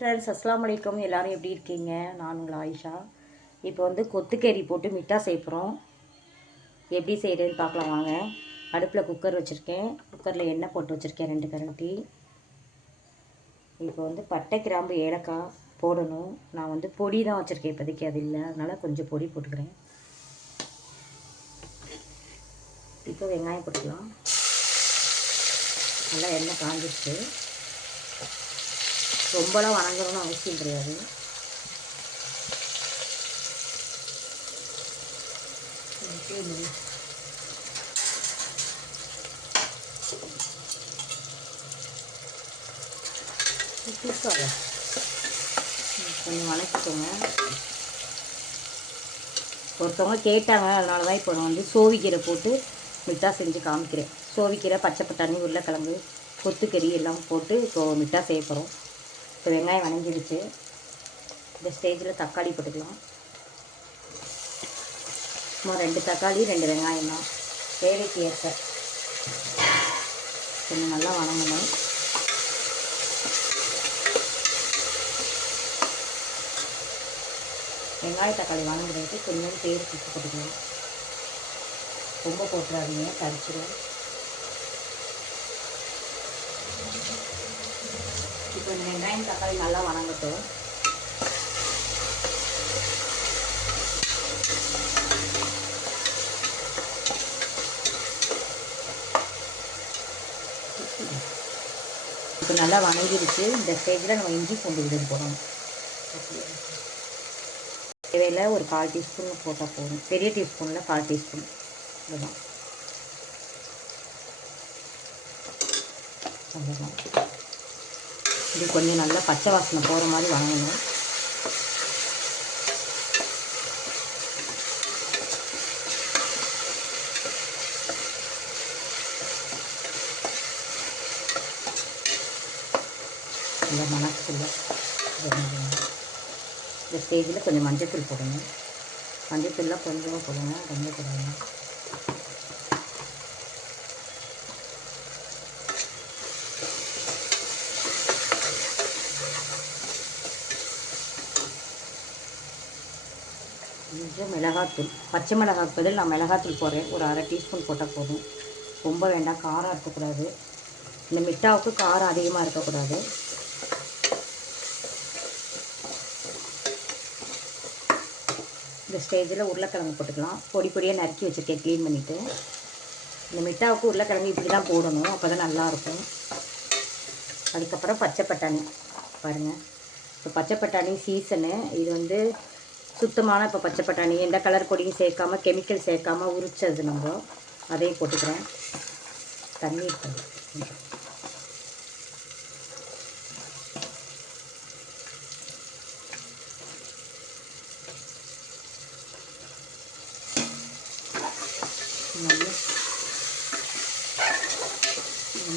Friends, அஸ்ஸலாமு அலைக்கும். எல்லோரும் எப்படி இருக்கீங்க? நான் உங்கள் ஆயிஷா. இப்போ வந்து கொத்துக்கறி போட்டு மிட்டா செய்கிறோம். எப்படி செய்கிறதுன்னு பார்க்கலாம் வாங்க. அடுப்பில் குக்கர் வச்சுருக்கேன். குக்கரில் எண்ணெய் போட்டு வச்சுருக்கேன் 2 கரண்டி. இப்போ வந்து பட்டை, கிராம்பு, ஏலக்காய் போடணும். நான் வந்து பொடி தான் வச்சுருக்கேன், இப்போதைக்கு அது இல்லை, அதனால் கொஞ்சம் பொடி போட்டுக்கிறேன். இப்போ வெங்காயம் போட்டுக்கலாம். நல்லா எண்ணெய் காஞ்சிடுச்சு. ரொம்பலாம் வணங்கணும்னு அவசியம் கிடையாது. கொஞ்சம் வணக்கிக்கோங்க. ஒருத்தவங்க கேட்டாங்க, அதனால தான் இப்போ நான் வந்து சோவிக்கீரை போட்டு மிட்டா செஞ்சு காமிக்கிறேன். சோவிக்கீரை, பச்சை பட்டாணி, உருளைக்கிழங்கு, கொத்துக்கறி எல்லாம் போட்டு இப்போது மிட்டா செய்ய போகிறோம். இப்போ வெங்காயம் வணங்கிடுச்சு. இந்த ஸ்டேஜில் தக்காளி போட்டுக்கலாம். சும்மா 2 தக்காளி 2 வெங்காயம் தான், தேவைக்கு ஏற்ப. கொஞ்சம் நல்லா வணங்கணும். வெங்காய தக்காளி வணங்குறதுக்கு கொஞ்சம் பேர் பிடிச்சி போட்டுக்கலாம். ரொம்ப போட்டுறாதீங்க, கரிச்சிடும். இப்போ இந்த வெங்காயம் தக்காளி நல்லா வணங்கட்டும். இப்போ நல்லா வணங்கிடுச்சு. இந்த ஸ்டேஜில் நம்ம இஞ்சி பூண்டு விழுது போடணும். தேவையில்லை, ஒரு 1/4 டீஸ்பூன் போட்டால் போதும். பெரிய டீஸ்பூனில் 1/4 டீஸ்பூன் இதுதான். அவ்வளோதான். இது கொஞ்சம் நல்லா பச்சை வாசனை போகிற மாதிரி வணங்கணும். நல்லா மணக்குள்ள இந்த ஸ்டேஜில் கொஞ்சம் மஞ்சத்தூள் போடணும். மஞ்சத்தூள்லாம் கொஞ்சமாக போடுங்க, ரொம்ப போடுங்க. கொஞ்சம் மிளகாத்தூள், பச்சை மிளகாய் பதில் நான் மிளகாத்தூள் போடுறேன். ஒரு 1/2 டீஸ்பூன் போட்டால் போதும். ரொம்ப வேண்டாம், காரம் இருக்கக்கூடாது. இந்த மிட்டாவுக்கு காரம் அதிகமாக இருக்கக்கூடாது. இந்த ஸ்டேஜில் உருளைக்கிழங்கு போட்டுக்கலாம். பொடி பொடியாக நறுக்கி வச்சுருக்கேன், க்ளீன் பண்ணிவிட்டு. இந்த மிட்டாவுக்கு உருளைக்கிழங்கு இப்படி தான் போடணும், அப்போ தான் நல்லாயிருக்கும். அதுக்கப்புறம் பச்சை பட்டாணி பாருங்கள். இப்போ பச்சை பட்டாணி சீசனு. இது வந்து சுத்தமான இப்போ பச்சை பட்டாணி, எந்த கலர் பொடியும் சேர்க்காமல், கெமிக்கல் சேர்க்காமல் உரிச்சது. நம்ம அதையும் போட்டுக்கிறேன். தண்ணி இருக்குது.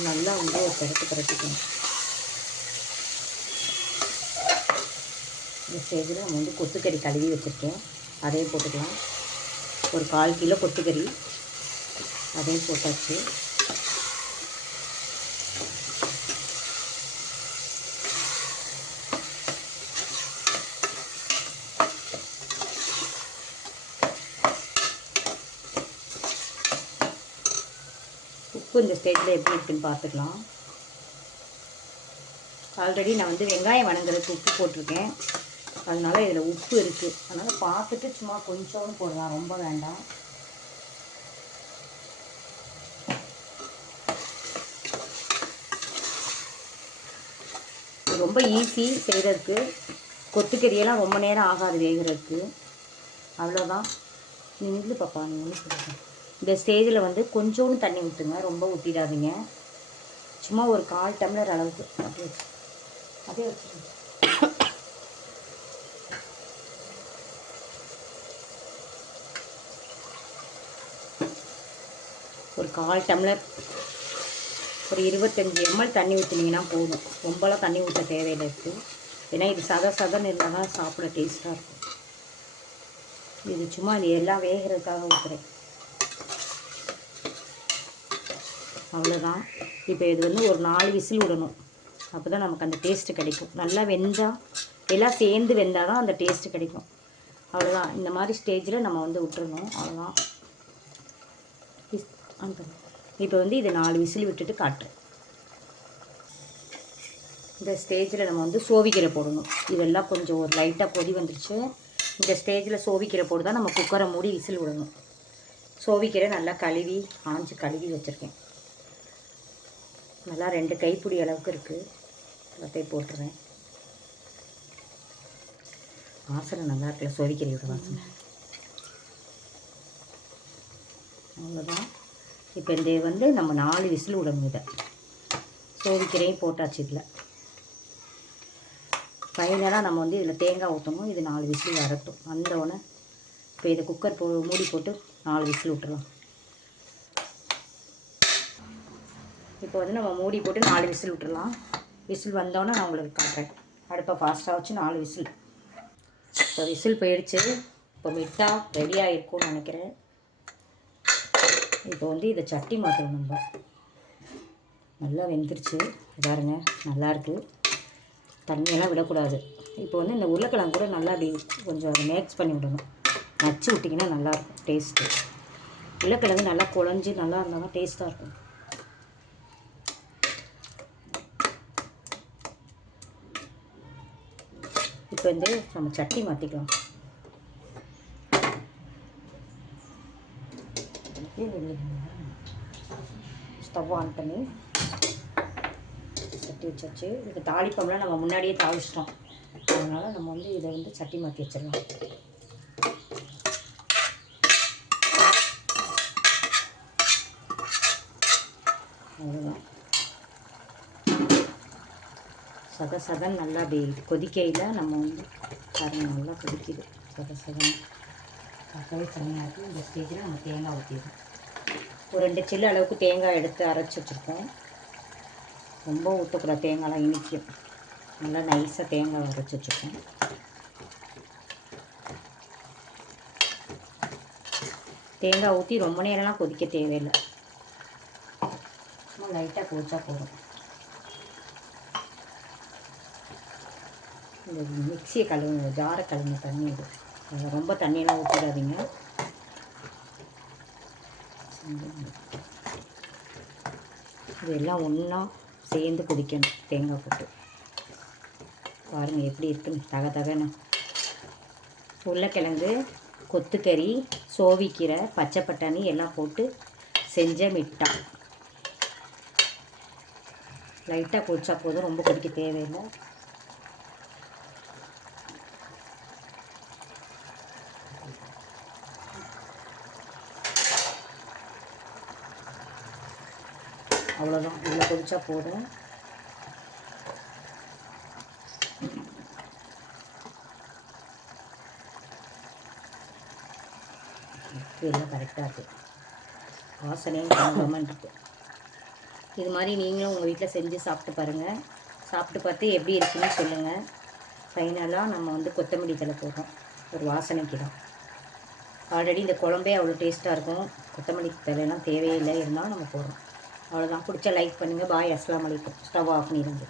நல்லா வந்து ஒரு பரட்டிக்கணும். இந்த ஸ்டேஜில் நம்ம வந்து கொத்துக்கறி கழுவி வச்சுருக்கேன், அதையும் போட்டுக்கலாம். ஒரு 1/4 கிலோ கொத்துக்கறி, அதையும் போட்டாச்சு. உப்பு இந்த ஸ்டேஜில் எப்படி இருக்குன்னு பார்த்துக்கலாம். ஆல்ரெடி நான் வந்து வெங்காயம் வணங்குறதுக்கு உப்பு போட்டிருக்கேன், அதனால் இதில் உப்பு இருக்குது. அதனால் பார்த்துட்டு சும்மா கொஞ்சோன்னு போடலாம், ரொம்ப வேண்டாம். ரொம்ப ஈஸி செய்கிறதுக்கு. கொத்துக்கறியெல்லாம் ரொம்ப நேரம் ஆகாது வேகிறதுக்கு. அவ்வளோதான். நீ நில்லு பாப்பா, நீ ஒன்று சொல்லுங்கள். இந்த ஸ்டேஜில் வந்து கொஞ்சோன்னு தண்ணி ஊற்றுங்க, ரொம்ப ஊற்றிடாதீங்க. சும்மா ஒரு 1/4 டம்ளர் அளவுக்கு அதே வச்சுருங்க. ஒரு 1/4 டம்ளர், ஒரு 25 ml தண்ணி ஊற்றினீங்கன்னா போதும். ரொம்பலாம் தண்ணி ஊற்ற தேவையில்லை இருக்குது. ஏன்னா இது சதன்னு இருந்தால் தான் சாப்பிட டேஸ்ட்டாக இருக்கும். இது சும்மா இது எல்லாம் வேகிறதுக்காக ஊற்றுறேன், அவ்வளோதான். இப்போ இது வந்து ஒரு 4 விசில் விடணும். அப்போ தான் நமக்கு அந்த டேஸ்ட்டு கிடைக்கும். நல்லா வெந்தால் எல்லாம் சேர்ந்து வெந்தால் தான் அந்த டேஸ்ட்டு கிடைக்கும். அவ்வளோதான். இந்த மாதிரி ஸ்டேஜில் நம்ம வந்து விட்டுறணும். அவ்வளோதான். இப்போ வந்து இதை 4 விசில் விட்டுட்டு காட்டுறேன். இந்த ஸ்டேஜில் நம்ம வந்து சோவிக்கீரை போடணும். இதெல்லாம் கொஞ்சம் ஒரு லைட்டாக கொதி வந்துருச்சு. இந்த ஸ்டேஜில் சோவிக்கீரை போட்டு தான் நம்ம குக்கரை மூடி விசில் விடணும். சோவிக்கீரை நல்லா கழுவி வச்சுருக்கேன். நல்லா 2 கைப்பிடி அளவுக்கு இருக்குது. எல்லாத்தையும் போட்டுருவேன். வாசனை நல்லா இருக்குல்ல, சோவிக்கீரையோட வாசனை. அவ்வளோதான். இப்போ இந்த வந்து நம்ம 4 விசில் விடணும். இதை சோவிக்கீரையும் போட்டாச்சு. இதில் ஃபைனலாக நம்ம வந்து இதில் தேங்காய் ஊற்றணும். இது 4 விசில் வரட்டும். வந்தோடனே இப்போ இதை குக்கர் மூடி போட்டு 4 விசில் விட்டுறலாம். இப்போ வந்து நம்ம மூடி போட்டு 4 விசில் விட்டுடலாம். விசில் வந்தோடனே நான் உங்களுக்கு காட்டுறேன். அடுப்பை ஃபாஸ்ட்டாக வச்சு 4 விசில். இப்போ விசில் போயிடுச்சு. இப்போ மிட்டா ரெடியாக இருக்கும்னு நினைக்கிறேன். இப்போ வந்து இதை சட்டி மாற்றணும். நம்ம நல்லா வெந்துருச்சு பாருங்க, நல்லாயிருக்கு. தண்ணியெல்லாம் விடக்கூடாது. இப்போ வந்து இந்த உருளைக்கிழங்கு கூட நல்லா அப்படி கொஞ்சம் அதை மிக்ஸ் பண்ணி விடணும். நச்சு விட்டிங்கன்னா நல்லாயிருக்கும் டேஸ்ட்டு. உருளைக்கிழங்கு நல்லா குழஞ்சி நல்லா இருந்தால் தான் டேஸ்ட்டாக இருக்கும். இப்போ வந்து நம்ம சட்டி மாற்றிக்கலாம். ஸ்டவ் ஆன் பண்ணி சட்டி வச்சாச்சு. இதுக்கு தாளிப்பம்லாம் நம்ம முன்னாடியே தாளிச்சிட்டோம். அதனால் நம்ம வந்து இதை வந்து சட்டி மாற்றி வச்சிடலாம். அவ்வளோதான். சதன் நல்லா அப்படி கொதிக்கையில் நம்ம வந்து பாருங்கள் நல்லா கொதிக்குது. சதன் தக்காளி தனியாகி இந்த ஸ்டேஜில் நம்ம தேங்காய் ஊற்றிடுவோம். ஒரு 2 சில்லு அளவுக்கு தேங்காய் எடுத்து அரைச்சி வச்சுருக்கோம். ரொம்ப ஊற்றக்கூடாது, தேங்காய்லாம் இனிக்கும். நல்லா நைஸாக தேங்காய் அரைச்சி வச்சுருக்கோம். தேங்காய் ஊற்றி ரொம்ப நேரம்லாம் கொதிக்க தேவையில்லை. சும்மா லைட்டாக கொதிச்சா போதும். இந்த மிக்சியை கழுவுங்க, ஜாரை கழுவுங்க தண்ணி. இது ரொம்ப தண்ணியெல்லாம் ஊற்றிடாதீங்க. இதெல்லாம் ஒன்றா சேர்ந்து கொதிக்கணும். தேங்காய் போட்டு பாருங்கள் எப்படி இருக்குன்னு. தகன்னு உருளைக்கிழங்கு, கொத்துக்கறி, சோவிக்கீரை, பச்சை பட்டாணி எல்லாம் போட்டு செஞ்ச மிட்டா. லைட்டாக கொதிச்சா போதும், ரொம்ப கொதிக்க தேவையில்லை. அவ்வளோதான், இவ்வளோ கொதிச்சா போதும். எல்லாம் கரெக்டாக இருக்குது. வாசனையும் கமகமன்னு இருக்குது. இது மாதிரி நீங்களும் உங்கள் வீட்டில் செஞ்சு சாப்பிட்டு பாருங்கள். சாப்பிட்டு பார்த்து எப்படி இருக்குன்னு சொல்லுங்கள். ஃபைனலாக நம்ம வந்து கொத்தமல்லி தழை போடுறோம், ஒரு வாசனைக்கு தான். ஆல்ரெடி இந்த குழம்பே அவ்வளோ டேஸ்ட்டாக இருக்கும். கொத்தமல்லி தழைலாம் தேவையில்லை, இருந்தாலும் நம்ம போடுறோம். அவ்வளோதான். பிடிச்சா லைக் பண்ணுங்கள். பாய், அஸ்ஸலாமு அலைக்கும். ஸ்டவ் ஆஃப் பண்ணிடுங்க.